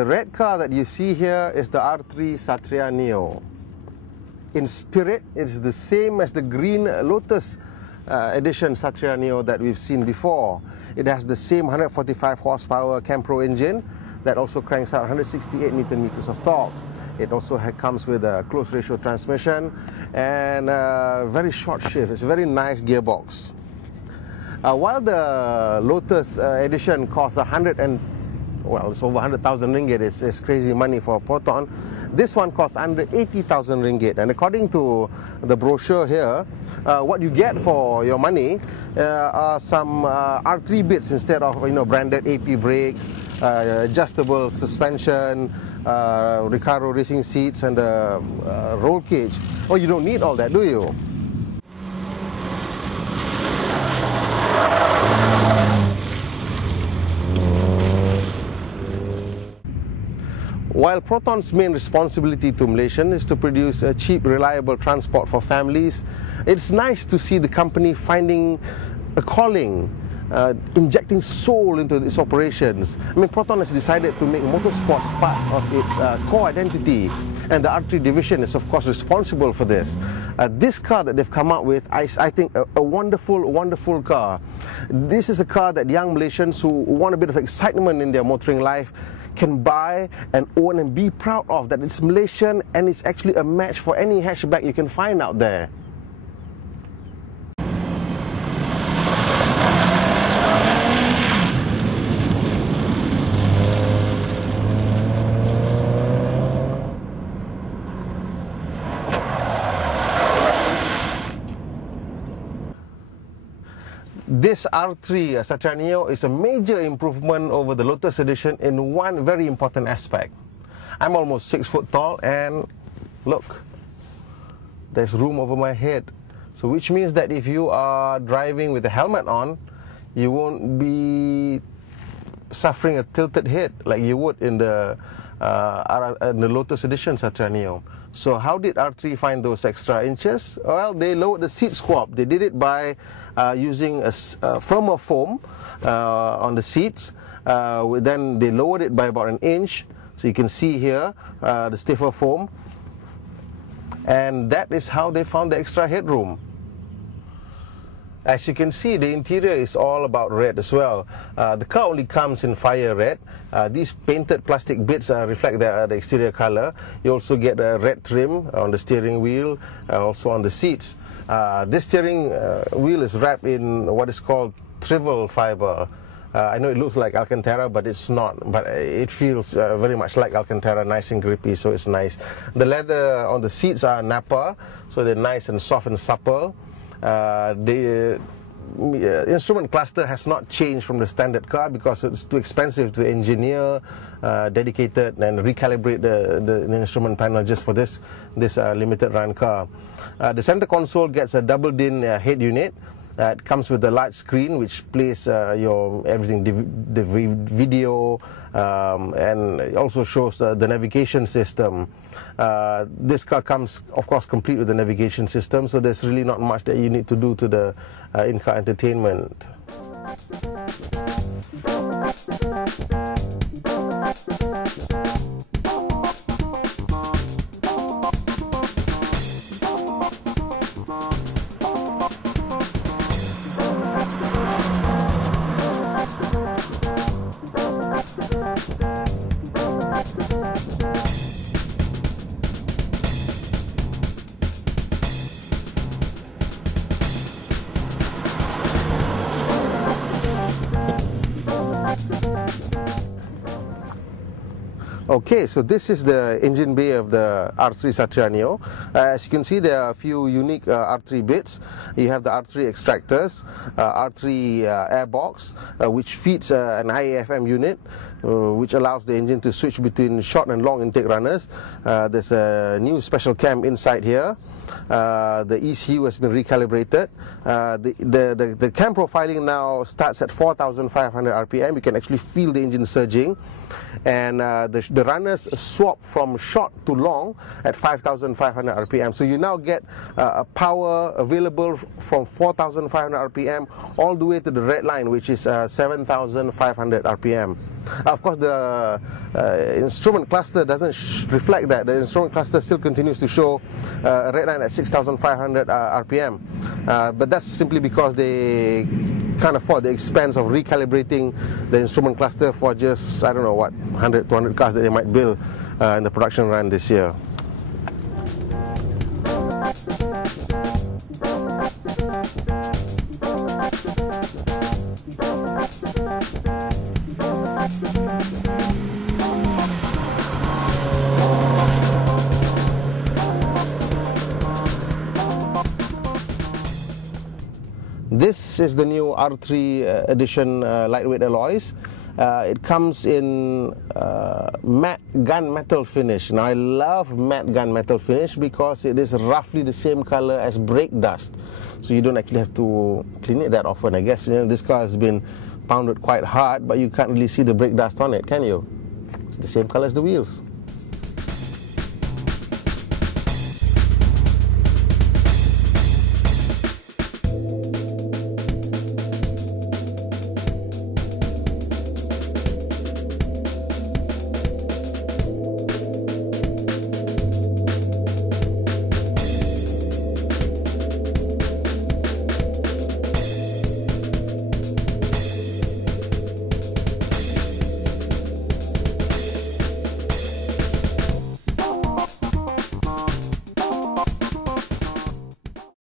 The red car that you see here is the R3 Satria Neo. In spirit, it is the same as the green Lotus edition Satria Neo that we've seen before. It has the same 145 horsepower Campro engine that also cranks out 168 Nm of torque. It also comes with a closed ratio transmission and a very short shift. It's a very nice gearbox. While the Lotus edition costs it's over 100,000 ringgit. It's crazy money for a Proton. This one costs under 80,000 ringgit. And according to the brochure here, what you get for your money are some R3 bits instead of branded AP brakes, adjustable suspension, Recaro racing seats, and the roll cage. Oh, you don't need all that, do you? While Proton's main responsibility to Malaysians is to produce a cheap, reliable transport for families, it's nice to see the company finding a calling, injecting soul into its operations. I mean, Proton has decided to make motorsports part of its core identity, and the R3 division is of course responsible for this. This car that they've come up with, I think a wonderful, wonderful car. This is a car that young Malaysians who want a bit of excitement in their motoring life can buy and own and be proud of, that it's Malaysian and it's actually a match for any hatchback you can find out there. This R3 Satria Neo is a major improvement over the Lotus edition in one very important aspect. I'm almost 6 foot tall, and look, there's room over my head. So which means that if you are driving with a helmet on, you won't be suffering a tilted head like you would in the Lotus edition Satria Neo. So how did R3 find those extra inches? Well, they lowered the seat squab. They did it by using a firmer foam on the seats. Then they lowered it by about an inch. So you can see here the stiffer foam. And that is how they found the extra headroom. As you can see, the interior is all about red as well. The car only comes in fire red. These painted plastic bits reflect the exterior color. You also get a red trim on the steering wheel, also on the seats. This steering wheel is wrapped in what is called triple fiber. I know it looks like Alcantara, but it's not. But it feels very much like Alcantara, nice and grippy, so it's nice. The leather on the seats are Napa, so they're nice and soft and supple. The instrument cluster has not changed from the standard car because it's too expensive to engineer, dedicated and recalibrate the instrument panel just for this limited run car. The center console gets a double DIN head unit. It comes with a large screen which plays your everything, the video, and it also shows the navigation system. This car comes, of course, complete with the navigation system, so there's really not much that you need to do to the in-car entertainment. Okay, so this is the engine bay of the R3 Satria Neo. As you can see, there are a few unique R3 bits. You have the R3 extractors, R3 airbox, which feeds an IAFM unit, which allows the engine to switch between short and long intake runners. There's a new special cam inside here. The ECU has been recalibrated. The cam profiling now starts at 4,500 RPM. You can actually feel the engine surging, and the the runners swap from short to long at 5,500 RPM. So you now get a power available from 4,500 RPM all the way to the red line, which is 7,500 RPM. Of course, the instrument cluster doesn't reflect that. The instrument cluster still continues to show a red line at 6,500 RPM. But that's simply because they can't afford the expense of recalibrating the instrument cluster for just, I don't know what, 100, 200 cars that they might build in the production run this year. This is the new R3 edition lightweight alloys. It comes in matte gunmetal finish. Now I love matte gunmetal finish because it is roughly the same color as brake dust, so you don't actually have to clean it that often. I guess, you know, this car has been pounded quite hard, but you can't really see the brake dust on it, can you? It's the same color as the wheels.